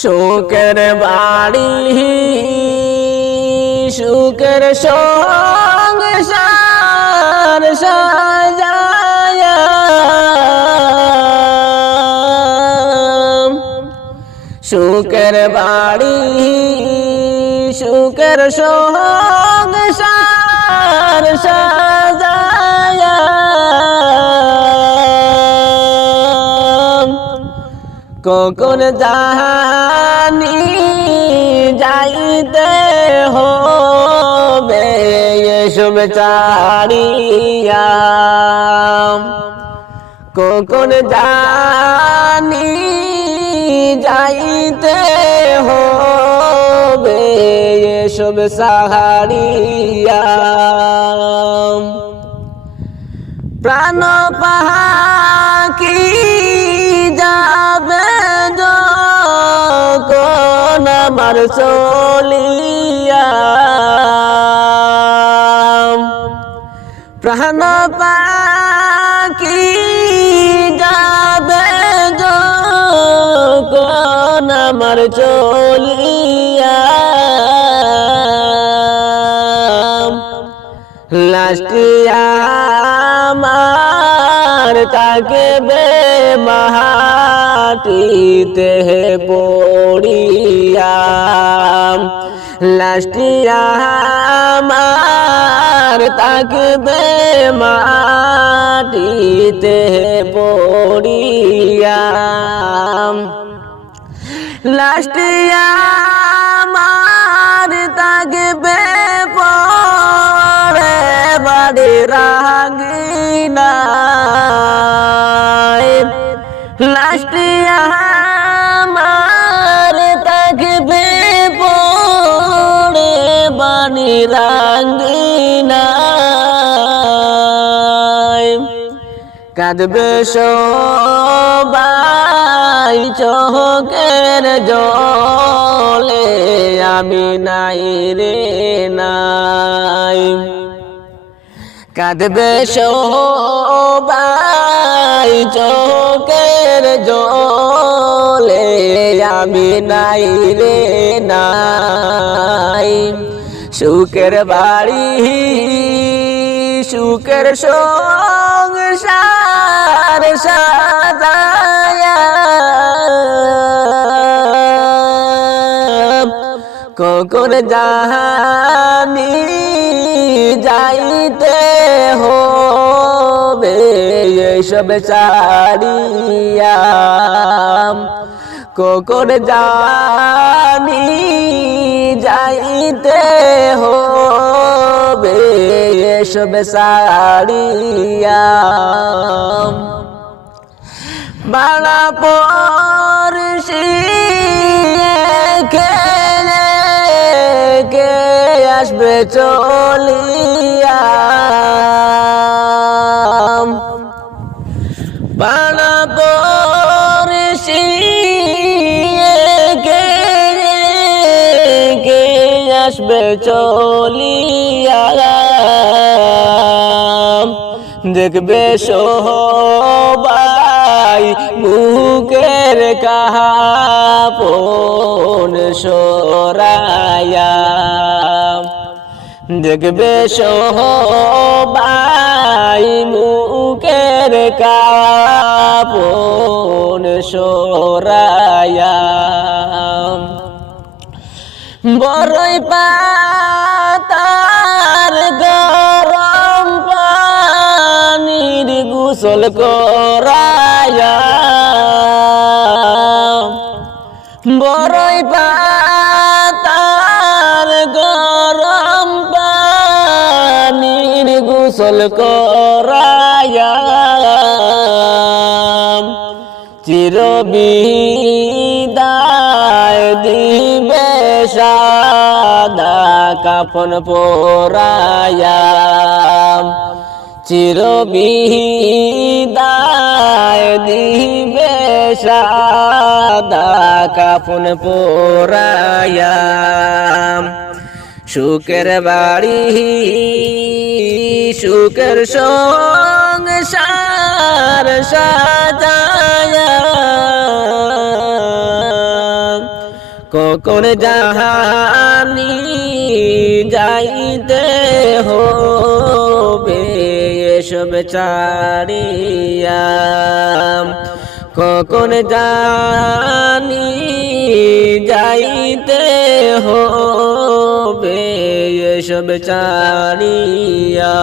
সুখের বাড়ি সুখের সংসার সাজায়া সুখের বাড়ি সুখের সংসার কখন জানি যাইতে হবে এসব চারিয়া কখন জানি যাইতে হবে এসব সাহারিয়া প্রাণ পাখি যাবে আমার চলিয়া। প্রাণ পাখি যাবে যখন আমার চলিয়া। আমার তাকে বে মাটিতে পড়িয়া লাস্টিয়া তাকে বে মাটিতে পড়িয়া লাস্টিয়া বাড়ি রাগিনা লাস্টিয়া আমার তাকবে পরে বাড়ি রাগিনা কাঁদবে সবাই চোখের জলে আমি নাই রে নাই কাঁদবে সবাই চোখের জলে আমি নাই রে নাই। সুখের বাড়ি সুখের সংসার সাজায়া কখন জানি যাইতে হবে? এইসব চারিয়া কখন জানি যাইতে হবে? এসব সারিয়া। বাড়া আসবে চলিয়া বাড়া পর কে কে আসবে চলিয়া দেখবে সবাই মুখের কাহাপন সরায়া দেখবে সবাই মুখের কাপন পাতার গরম পানির গোসল করায়া। বড়ই পাতার গোসল করায়া চিরবিদায় দিবে সাদা কাফন পোরায়া চিরবিদায় দিবে সাদা কাফন পোরায়া সুখের বাড়ি সুখের সংসার সাজায়া। কখন জাহানি যাইতে হবে এসব চারিয়া কখন জানি যাইতে হবে এসব চারিয়া।